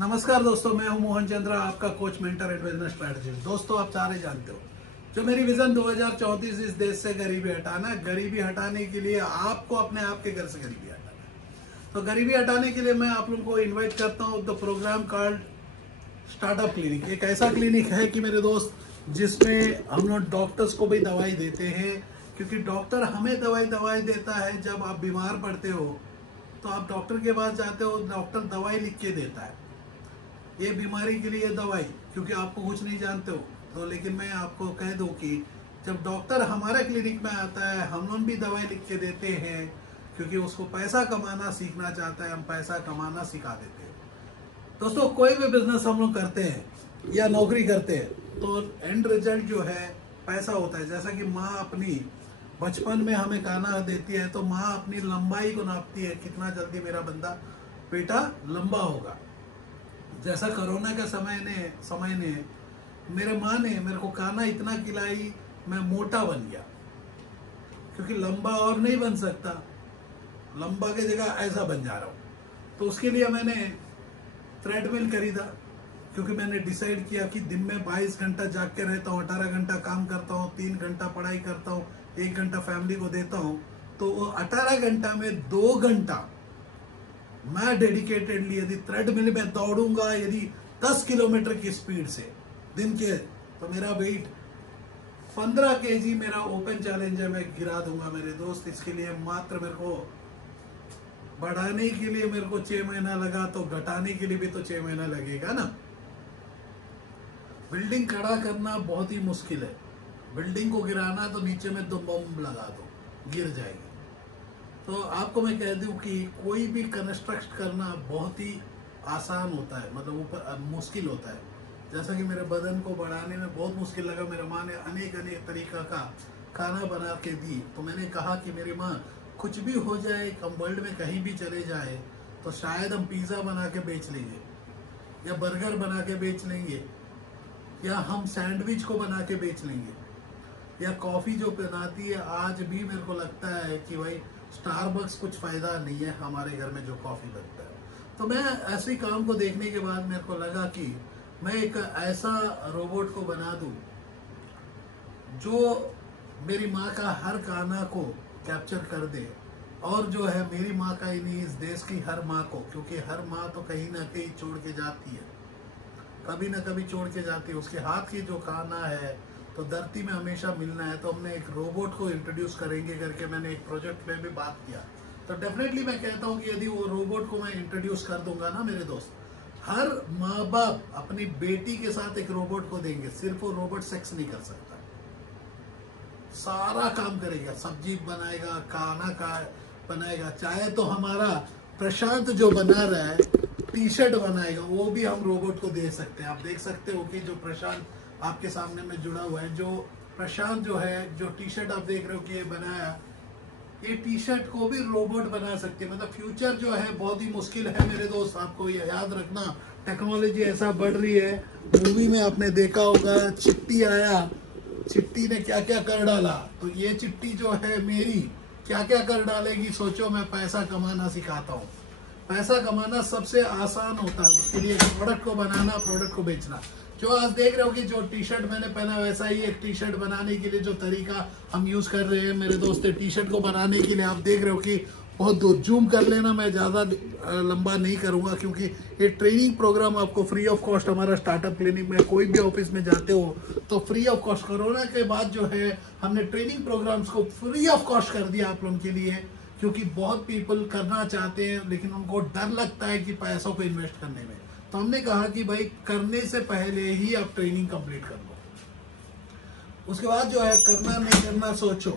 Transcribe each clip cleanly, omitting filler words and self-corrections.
नमस्कार दोस्तों, मैं हूं मोहन चंद्रा, आपका coach mentor at business strategy. दोस्तों, आप सारे जानते हो जो मेरी विजन 2034 इस देश से गरीबी हटाना। गरीबी हटाने के लिए आपको अपने आप के घर से गरीबी हटाना है। तो गरीबी हटाने के लिए मैं आप लोगों को इन्वाइट करता हूं the programme called startup clinic. एक ऐसा क्लिनिक है कि मेरे दोस्त, जिसमें हम लोग डॉक्टर्स को भी दवाई देते हैं, क्योंकि डॉक्टर हमें दवाई देता है। जब आप बीमार पड़ते हो तो आप डॉक्टर के पास जाते हो, डॉक्टर दवाई लिख के देता है, ये बीमारी के लिए दवाई, क्योंकि आपको कुछ नहीं जानते हो तो। लेकिन मैं आपको कह दूं कि जब डॉक्टर हमारे क्लिनिक में आता है, हम लोग भी दवाई लिख के देते हैं, क्योंकि उसको पैसा कमाना सीखना चाहता है, हम पैसा कमाना सिखा देते हैं। दोस्तों, कोई भी बिजनेस हम लोग करते हैं या नौकरी करते हैं तो एंड रिजल्ट जो है पैसा होता है। जैसा कि माँ अपनी बचपन में हमें खाना देती है तो माँ अपनी लंबाई को नापती है, कितना जल्दी मेरा बेटा लंबा होगा। जैसा कोरोना के समय ने मेरे माँ ने मेरे को खाना इतना खिलाई, मैं मोटा बन गया, क्योंकि लंबा और नहीं बन सकता, लंबा की जगह ऐसा बन जा रहा हूँ। तो उसके लिए मैंने ट्रेडमिल खरीदा, क्योंकि मैंने डिसाइड किया कि दिन में 22 घंटा जाग के रहता हूँ, 18 घंटा काम करता हूँ, 3 घंटा पढ़ाई करता हूँ, 1 घंटा फैमिली को देता हूँ। तो वो 18 घंटा में 2 घंटा मैं डेडिकेटेडली यदि ट्रेडमिल में दौड़ूंगा, यदि 10 किलोमीटर की स्पीड से दिन के, तो मेरा वेट 15 केजी मेरा ओपन चैलेंज है, मैं गिरा दूंगा मेरे दोस्त। इसके लिए मात्र मेरे को बढ़ाने के लिए मेरे को 6 महीना लगा, तो घटाने के लिए भी तो 6 महीना लगेगा ना। बिल्डिंग खड़ा करना बहुत ही मुश्किल है, बिल्डिंग को गिराना तो नीचे में 2 बम लगा दो, गिर जाएगी। तो आपको मैं कह दूं कि कोई भी कंस्ट्रक्ट करना बहुत ही आसान होता है, मतलब ऊपर मुश्किल होता है। जैसा कि मेरे बदन को बढ़ाने में बहुत मुश्किल लगा, मेरे माँ ने अनेक तरीका का खाना बना के दी। तो मैंने कहा कि मेरी माँ, कुछ भी हो जाए, हम वर्ल्ड में कहीं भी चले जाए, तो शायद हम पिज़्ज़ा बना के बेच लेंगे, या बर्गर बना के बेच लेंगे, या हम सैंडविच को बना के बेच लेंगे, या कॉफ़ी जो बनाती है। आज भी मेरे को लगता है कि भाई स्टारबक्स कुछ फ़ायदा नहीं है हमारे घर में जो कॉफ़ी बनता है। तो मैं ऐसे काम को देखने के बाद मेरे को लगा कि मैं एक ऐसा रोबोट को बना दूं जो मेरी माँ का हर गाना को कैप्चर कर दे, और जो है मेरी माँ का ही नहीं, इस देश की हर माँ को, क्योंकि हर माँ तो कहीं ना कहीं छोड़ के जाती है, कभी ना कभी छोड़ के जाती है। उसके हाथ की जो खाना है तो धरती में हमेशा मिलना है। तो हमने एक रोबोट को इंट्रोड्यूस करेंगे करके मैंने एक प्रोजेक्ट में भी बात किया। तो डेफिनेटली मैं कहता हूँ कि यदि वो रोबोट को मैं इंट्रोड्यूस कर दूंगा ना मेरे दोस्त, हर माँ बाप अपनी बेटी के साथ एक रोबोट को देंगे। सिर्फ वो रोबोट सेक्स नहीं कर सकता, सारा काम करेगा, सब्जी बनाएगा, खाना का बनाएगा। चाहे तो हमारा प्रशांत जो बना रहा है टी शर्ट बनाएगा, वो भी हम रोबोट को दे सकते हैं। आप देख सकते हो कि जो प्रशांत आपके सामने में जुड़ा हुआ है, जो प्रशांत जो है, जो टी शर्ट आप देख रहे हो कि ये बनाया, ये टी शर्ट को भी रोबोट बना सकते हैं। मतलब फ्यूचर जो है बहुत ही मुश्किल है मेरे दोस्त, आपको ये याद रखना। टेक्नोलॉजी ऐसा बढ़ रही है। मूवी में आपने देखा होगा, चिट्टी आया, चिट्टी ने क्या क्या कर डाला, तो ये चिट्टी जो है मेरी क्या क्या कर डालेगी। सोचो, मैं पैसा कमाना सिखाता हूँ। पैसा कमाना सबसे आसान होता है, उसके लिए प्रोडक्ट को बनाना, प्रोडक्ट को बेचना। जो आज देख रहे हो कि जो टी शर्ट मैंने पहना, वैसा ही एक टी शर्ट बनाने के लिए जो तरीका हम यूज कर रहे हैं मेरे दोस्त, टी शर्ट को बनाने के लिए आप देख रहे हो कि बहुत दूर जूम कर लेना, मैं ज़्यादा लंबा नहीं करूँगा, क्योंकि ये ट्रेनिंग प्रोग्राम आपको फ्री ऑफ कॉस्ट हमारा स्टार्टअप क्लिनिक में, कोई भी ऑफिस में जाते हो तो फ्री ऑफ कॉस्ट। कोरोना के बाद जो है हमने ट्रेनिंग प्रोग्राम्स को फ्री ऑफ कॉस्ट कर दिया आप लोगों के लिए, क्योंकि बहुत पीपल करना चाहते हैं लेकिन उनको डर लगता है कि पैसों को इन्वेस्ट करने में। तो हमने कहा कि भाई करने से पहले ही आप ट्रेनिंग कंप्लीट कर लो, उसके बाद जो है करना नहीं करना सोचो।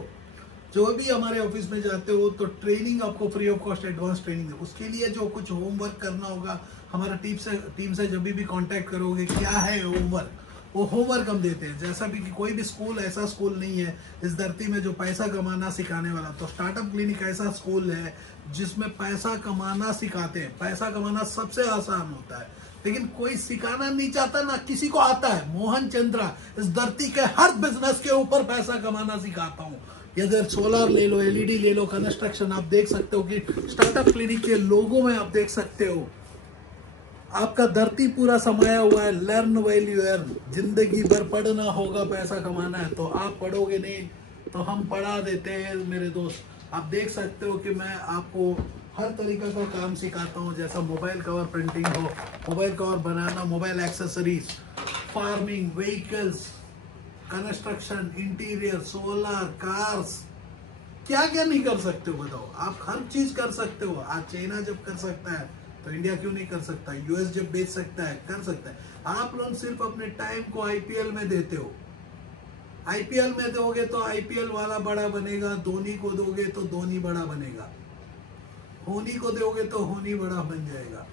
जो भी हमारे ऑफिस में जाते हो तो ट्रेनिंग आपको free of cost advance training है। उसके लिए जो कुछ होमवर्क करना होगा, हमारा टीम से जब भी कांटेक्ट करोगे, क्या है होमवर्क, वो होमवर्क हम देते हैं। जैसा भी कि कोई भी स्कूल ऐसा स्कूल नहीं है इस धरती में जो पैसा कमाना सिखाने वाला। तो स्टार्टअप क्लिनिक ऐसा स्कूल है जिसमें पैसा कमाना सिखाते हैं। पैसा कमाना सबसे आसान होता है, लेकिन कोई सिखाना नहीं चाहता, ना किसी को आता है। मोहन चंद्रा इस धरती के हर बिजनेस के ऊपर पैसा कमाना सिखाता हूँ। इधर सोलर ले लो, एलईडी ले लो, कंस्ट्रक्शन। आप देख सकते हो कि स्टार्टअप क्लिनिक के लोगों में आप देख सकते हो आपका धरती पूरा समाया हुआ है, लर्न व्हाइल यू अर्न। जिंदगी भर पढ़ना होगा, पैसा कमाना है, तो आप पढ़ोगे नहीं तो हम पढ़ा देते हैं मेरे दोस्त। आप देख सकते हो कि मैं आपको हर तरीके का काम सिखाता हूँ, जैसा मोबाइल कवर प्रिंटिंग हो, मोबाइल कवर बनाना, mobile accessories, farming, vehicles, construction, interior, solar, cars, क्या क्या नहीं कर सकते हो बताओ। आप हर चीज कर सकते हो। आज चाइना जब कर सकता है तो इंडिया क्यों नहीं कर सकता? यूएस जब बेच सकता है, कर सकता है। आप लोग सिर्फ अपने टाइम को आईपीएल में देते हो। आईपीएल में दोगे तो आईपीएल वाला बड़ा बनेगा, धोनी को दोगे तो धोनी बड़ा बनेगा, होनी को दोगे तो होनी बड़ा बन जाएगा,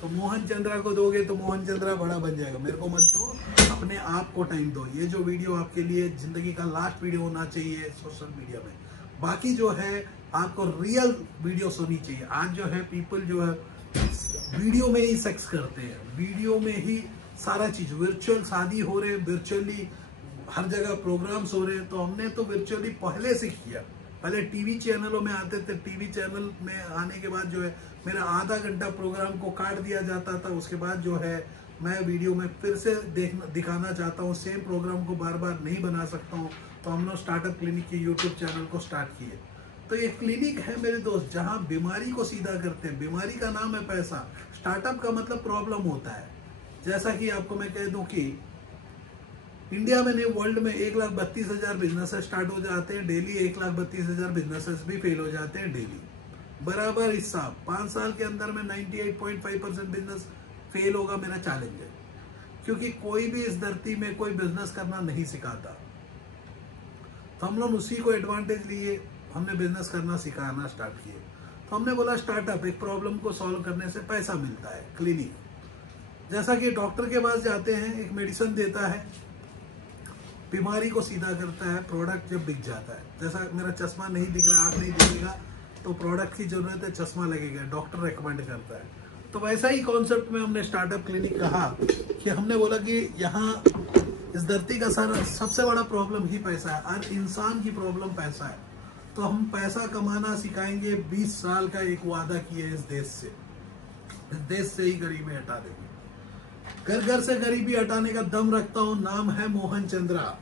तो मोहन चंद्रा को दोगे तो मोहन चंद्रा बड़ा बन जाएगा। मेरे को मत दो, अपने आप को टाइम दो। ये जो वीडियो आपके लिए जिंदगी का लास्ट वीडियो होना चाहिए सोशल मीडिया में। बाकी जो है आपको रियल वीडियो सुननी चाहिए। आज जो है पीपल जो है वीडियो में ही सेक्स करते हैं, वीडियो में ही सारा चीज, वर्चुअल शादी हो रहे, वर्चुअली हर जगह प्रोग्राम्स हो रहे हैं। तो हमने तो वर्चुअली पहले से किया। पहले टीवी चैनलों में आते थे, टीवी चैनल में आने के बाद जो है मेरा आधा घंटा प्रोग्राम को काट दिया जाता था। उसके बाद जो है मैं वीडियो में फिर से दिखाना चाहता हूँ, सेम प्रोग्राम को बार बार नहीं बना सकता हूँ। तो हम लोग स्टार्टअप क्लिनिक के यूट्यूब चैनल को स्टार्ट किए। तो ये क्लिनिक है मेरे दोस्त, जहाँ बीमारी को सीधा करते हैं। बीमारी का नाम है पैसा, स्टार्टअप का मतलब प्रॉब्लम होता है। जैसा कि आपको मैं कह दूं कि इंडिया में नहीं, वर्ल्ड में 1,32,000 बिजनेसेस स्टार्ट हो जाते हैं डेली। 1,32,000 बिजनेसेस भी फेल हो जाते हैं डेली। बराबर हिसाब 5 साल के अंदर में 98.5% बिजनेस फेल होगा, मेरा चैलेंज है। क्योंकि कोई भी इस धरती में कोई बिजनेस करना नहीं सिखाता। तो हम लोग उसी को एडवांटेज लिए, हमने बिजनेस करना सिखाना स्टार्ट किए। तो हमने बोला स्टार्टअप, एक प्रॉब्लम को सॉल्व करने से पैसा मिलता है। क्लिनिक जैसा कि डॉक्टर के पास जाते हैं, एक मेडिसिन देता है, बीमारी को सीधा करता है, प्रोडक्ट जब बिक जाता है। जैसा मेरा चश्मा नहीं दिख रहा, आप नहीं दिखेगा, तो प्रोडक्ट की जरूरत है, चश्मा लगेगा, डॉक्टर रेकमेंड करता है। तो वैसा ही कॉन्सेप्ट में हमने स्टार्टअप क्लिनिक कहा कि हमने बोला कि यहाँ इस धरती का सारा सबसे बड़ा प्रॉब्लम ही पैसा है। हर इंसान की प्रॉब्लम पैसा है। तो हम पैसा कमाना सिखाएंगे। 20 साल का एक वादा किया इस देश से ही गरीबी हटा देंगे। घर घर से गरीबी हटाने का दम रखता हूँ। नाम है मोहन चंद्रा।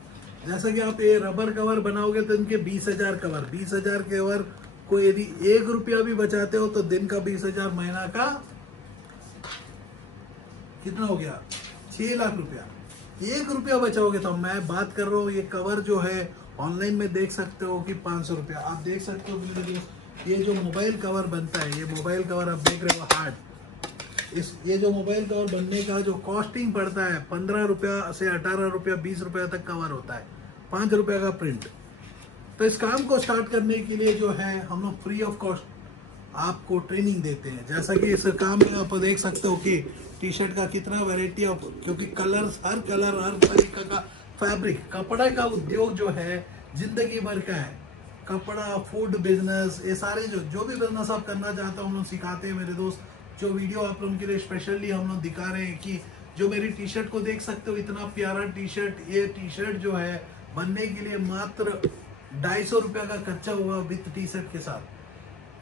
जैसा कि आप ये रबर कवर बनाओगे तो इनके 20,000 कवर, 20,000 कवर को यदि 1 रुपया भी बचाते हो तो दिन का 20,000, महीना का कितना हो गया? 6 लाख रुपया। 1 रुपया बचाओगे तो मैं बात कर रहा हूँ, ये कवर जो है ऑनलाइन में देख सकते हो कि 500 रुपया। आप देख सकते हो ये जो मोबाइल कवर बनता है, ये मोबाइल कवर आप देख रहे हो हार्ड, ये जो मोबाइल कवर बनने का जो कॉस्टिंग पड़ता है 15 रुपया से 18 रुपया 20 रुपया तक कवर होता है, 5 रुपया का प्रिंट। तो इस काम को स्टार्ट करने के लिए जो है हम लोग फ्री ऑफ कॉस्ट आपको ट्रेनिंग देते हैं। जैसा कि इस काम में आप देख सकते हो कि टी शर्ट का कितना वैरायटी ऑफ, क्योंकि हर कलर हर तरीका का फैब्रिक, कपड़ा का उद्योग जो है जिंदगी भर का है। कपड़ा, फूड बिजनेस, ये सारे जो भी बिजनेस आप करना चाहते हो हम लोग सिखाते हैं मेरे दोस्त। जो वीडियो आप लोगों के लिए स्पेशली हम लोग दिखा रहे हैं कि जो मेरी टी शर्ट को देख सकते हो, इतना प्यारा टी शर्ट, ये टी शर्ट जो है बनने के लिए मात्र 250 रुपया का खर्चा हुआ विथ टी शर्ट के साथ।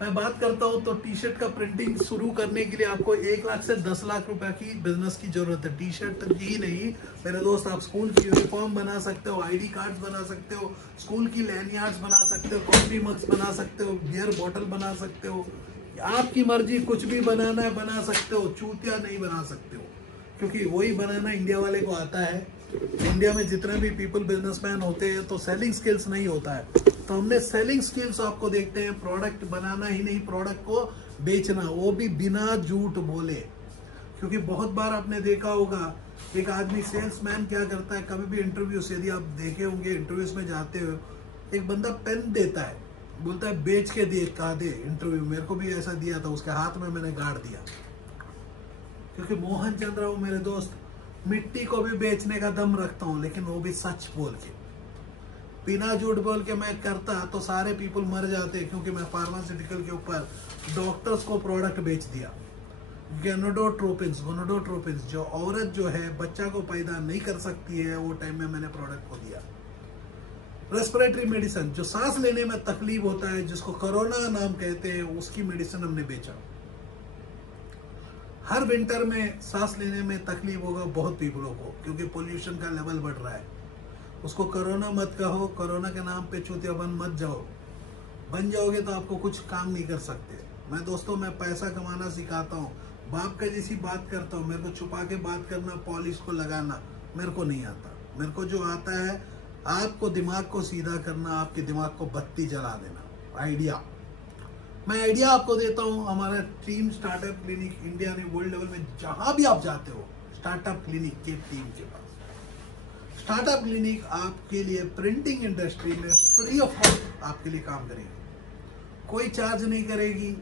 मैं बात करता हूं तो टी शर्ट का प्रिंटिंग शुरू करने के लिए आपको 1 लाख से 10 लाख रुपया की बिजनेस की जरूरत है। टी शर्ट ही नहीं मेरे दोस्त, आप स्कूल की यूनिफॉर्म बना सकते हो, आईडी कार्ड्स बना सकते हो, स्कूल की लैनियार्ड्स बना सकते हो, कॉफी मग्स बना सकते हो, बियर बॉटल बना सकते हो। आपकी मर्जी, कुछ भी बनाना है बना सकते हो, चूतिया नहीं बना सकते हो, क्योंकि वही बनाना इंडिया वाले को आता है। इंडिया में जितने भी पीपल बिजनेसमैन होते हैं तो सेलिंग स्किल्स नहीं होता है। तो हमने सेलिंग स्किल्स आपको देखते हैं, प्रोडक्ट बनाना ही नहीं, प्रोडक्ट को बेचना, वो भी बिना झूठ बोले। क्योंकि बहुत बार आपने देखा होगा एक आदमी सेल्समैन क्या करता है, कभी भी इंटरव्यूज, यदि आप देखे होंगे इंटरव्यूज में जाते हो, एक बंदा पेन देता है, बोलता है बेच के दे इंटरव्यू। मेरे को भी ऐसा दिया था, उसके हाथ में मैंने गाड़ दिया। क्योंकि मोहन चंद्रा हूँ मेरे दोस्त, मिट्टी को भी बेचने का दम रखता हूँ, लेकिन वो भी सच बोल के, बिना झूठ बोल के मैं करता तो सारे पीपल मर जाते। क्योंकि मैं फार्मास्यूटिकल के ऊपर डॉक्टर्स को प्रोडक्ट बेच दिया। गोनाडोट्रोपिन जो औरत जो है बच्चा को पैदा नहीं कर सकती है, वो टाइम में मैंने प्रोडक्ट को दिया। रेस्पिरेटरी मेडिसिन, जो सांस लेने में तकलीफ होता है, जिसको कोरोना नाम कहते हैं, उसकी मेडिसिन हमने बेचा। हर विंटर में सांस लेने में तकलीफ होगा बहुत पीपलों को, क्योंकि पोल्यूशन का लेवल बढ़ रहा है। उसको कोरोना मत कहो, कोरोना के नाम पे चूतिया मत जाओ। बन जाओगे तो आपको कुछ काम नहीं कर सकते। मैं दोस्तों मैं पैसा कमाना सिखाता हूँ, बाप का जैसी बात करता हूँ। मेरे को छुपा के बात करना, पॉलिश को लगाना मेरे को नहीं आता। मेरे को जो आता है आपको दिमाग को सीधा करना, आपके दिमाग को बत्ती जला देना। आइडिया, मैं आइडिया आपको देता हूँ। हमारा टीम स्टार्टअप क्लिनिक इंडिया में, वर्ल्ड लेवल में जहां भी आप जाते हो, स्टार्टअप क्लिनिक के टीम के पास। स्टार्टअप क्लिनिक आपके लिए प्रिंटिंग इंडस्ट्री में फ्री ऑफ कॉस्ट आपके लिए काम करेगी, कोई चार्ज नहीं करेगी।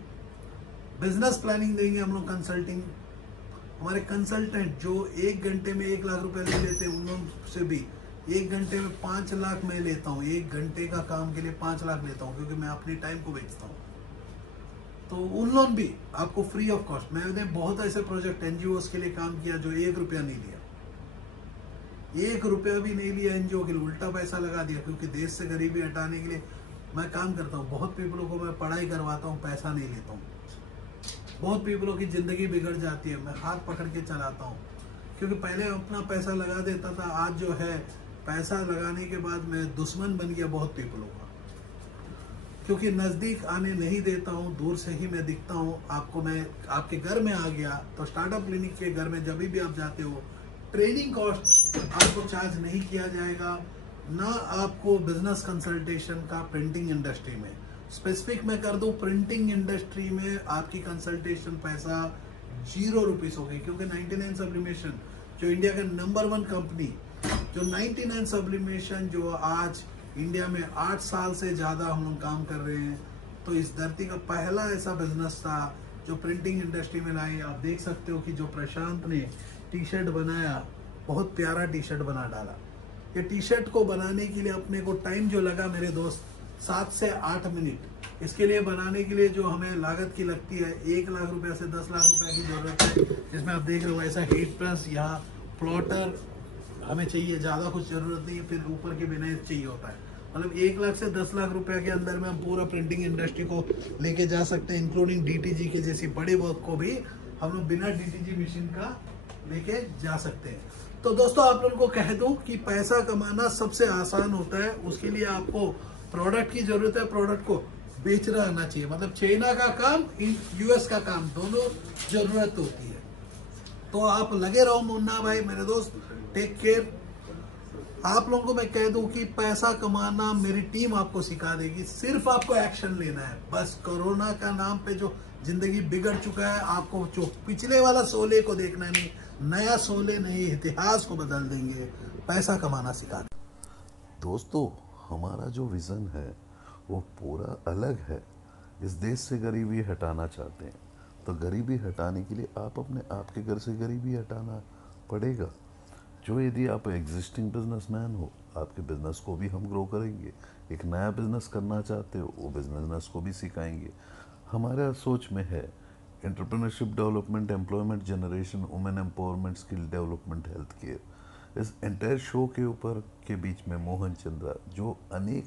बिजनेस प्लानिंग देंगे हम लोग, कंसल्टिंग। हमारे कंसल्टेंट जो 1 घंटे में 1 लाख रुपए ले लेते हैं, उन लोगों से भी 1 घंटे में 5 लाख मैं लेता हूँ। 1 घंटे का काम के लिए 5 लाख लेता हूँ, क्योंकि मैं अपनी टाइम को बेचता हूँ। तो उन लोग भी आपको फ्री ऑफ कॉस्ट। मैंने बहुत ऐसे प्रोजेक्ट एनजीओ के लिए काम किया जो 1 रुपया नहीं लिया, 1 रुपया भी नहीं लिया एनजीओ के लिए, उल्टा पैसा लगा दिया। क्योंकि देश से गरीबी हटाने के लिए मैं काम करता हूँ। बहुत पीपलों को मैं पढ़ाई करवाता हूँ, पैसा नहीं लेता हूँ। बहुत पीपलों की जिंदगी बिगड़ जाती है, मैं हाथ पकड़ के चलाता हूँ। क्योंकि पहले अपना पैसा लगा देता था, आज जो है पैसा लगाने के बाद मैं दुश्मन बन गया बहुत पीपलों का। क्योंकि नज़दीक आने नहीं देता हूँ, दूर से ही मैं दिखता हूँ आपको। मैं आपके घर में आ गया तो स्टार्टअप क्लिनिक के घर में जब भी आप जाते हो, ट्रेनिंग कॉस्ट आपको चार्ज नहीं किया जाएगा, ना आपको बिजनेस कंसल्टेशन का। प्रिंटिंग इंडस्ट्री में स्पेसिफिक मैं कर दूं, प्रिंटिंग इंडस्ट्री में आपकी कंसल्टेशन पैसा 0 रुपीस होगी। क्योंकि 99 सब्लिमेशन जो इंडिया का नंबर 1 कंपनी, जो 99 सब्लिमेशन जो आज इंडिया में 8 साल से ज़्यादा हम लोग काम कर रहे हैं, तो इस धरती का पहला ऐसा बिजनेस था जो प्रिंटिंग इंडस्ट्री में लाए। आप देख सकते हो कि जो प्रशांत ने टी शर्ट बनाया, बहुत प्यारा टी शर्ट बना डाला। ये टी शर्ट को बनाने के लिए अपने को टाइम जो लगा मेरे दोस्त 7 से 8 मिनट। इसके लिए बनाने के लिए जो हमें लागत की लगती है 1 लाख रुपया से 10 लाख रुपए की जरूरत है। जिसमें आप देख रहे हो ऐसा हीट प्रेस या प्लॉटर हमें चाहिए, ज़्यादा कुछ जरूरत नहीं है। फिर ऊपर के बिना चाहिए होता है। मतलब 1 लाख से 10 लाख रुपए के अंदर में हम पूरा प्रिंटिंग इंडस्ट्री को लेके जा सकते हैं, इंक्लूडिंग डीटीजी के जैसी बड़े वर्क को भी हम लोग बिना डीटीजी मशीन का लेके जा सकते हैं। तो दोस्तों आप लोगों को कह दूं कि पैसा कमाना सबसे आसान होता है। उसके लिए आपको प्रोडक्ट की जरूरत है, प्रोडक्ट को बेचना आना चाहिए। मतलब चाइना का काम, यूएस का काम, दोनों जरूरत होती है। तो आप लगे रहो मुन्ना भाई, मेरे दोस्त, टेक केयर। आप लोगों को मैं कह दूं कि पैसा कमाना मेरी टीम आपको सिखा देगी, सिर्फ आपको एक्शन लेना है। बस कोरोना का नाम पे जो जिंदगी बिगड़ चुका है, आपको जो पिछले वाला शोले को देखना नहीं, नया शोले नहीं, इतिहास को बदल देंगे, पैसा कमाना सिखा देंगे। दोस्तों हमारा जो विज़न है वो पूरा अलग है। इस देश से गरीबी हटाना चाहते हैं, तो गरीबी हटाने के लिए आप अपने आपके घर से गरीबी हटाना पड़ेगा। जो यदि आप एग्जिस्टिंग बिजनेसमैन हो, आपके बिजनेस को भी हम ग्रो करेंगे। एक नया बिजनेस करना चाहते हो, वो बिजनेस को भी सिखाएंगे। हमारा सोच में है entrepreneurship development, employment generation, women empowerment, skill development, health care. इस एंटायर शो के ऊपर के बीच में मोहन चंद्रा जो अनेक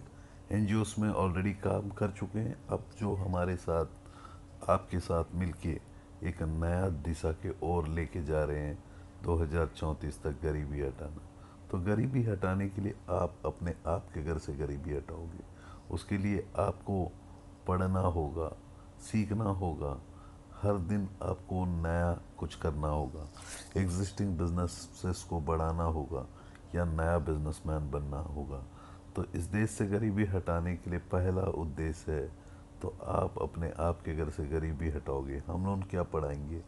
एनजीओस में ऑलरेडी काम कर चुके हैं, अब जो हमारे साथ आपके साथ मिलके एक नया दिशा के ओर लेके जा रहे हैं 2034 तक गरीबी हटाना। तो गरीबी हटाने के लिए आप अपने आप के घर से गरीबी हटाओगे। उसके लिए आपको पढ़ना होगा, सीखना होगा, हर दिन आपको नया कुछ करना होगा, एग्जिस्टिंग बिजनेसेस को बढ़ाना होगा या नया बिजनेसमैन बनना होगा। तो इस देश से गरीबी हटाने के लिए पहला उद्देश्य है, तो आप अपने आप के घर से गरीबी हटाओगे। हम लोग क्या पढ़ाएंगे?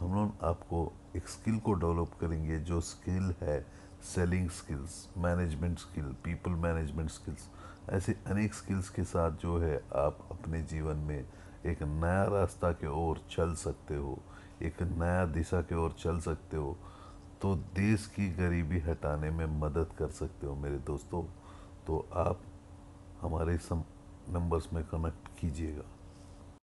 हम लोग आपको एक स्किल को डेवलप करेंगे, जो स्किल है selling skills, management skill, people management skills. ऐसे अनेक स्किल्स के साथ जो है आप अपने जीवन में एक नया रास्ता के ओर चल सकते हो, एक नया दिशा के ओर चल सकते हो। तो देश की गरीबी हटाने में मदद कर सकते हो मेरे दोस्तों। तो आप हमारे नंबर्स में कनेक्ट कीजिएगा।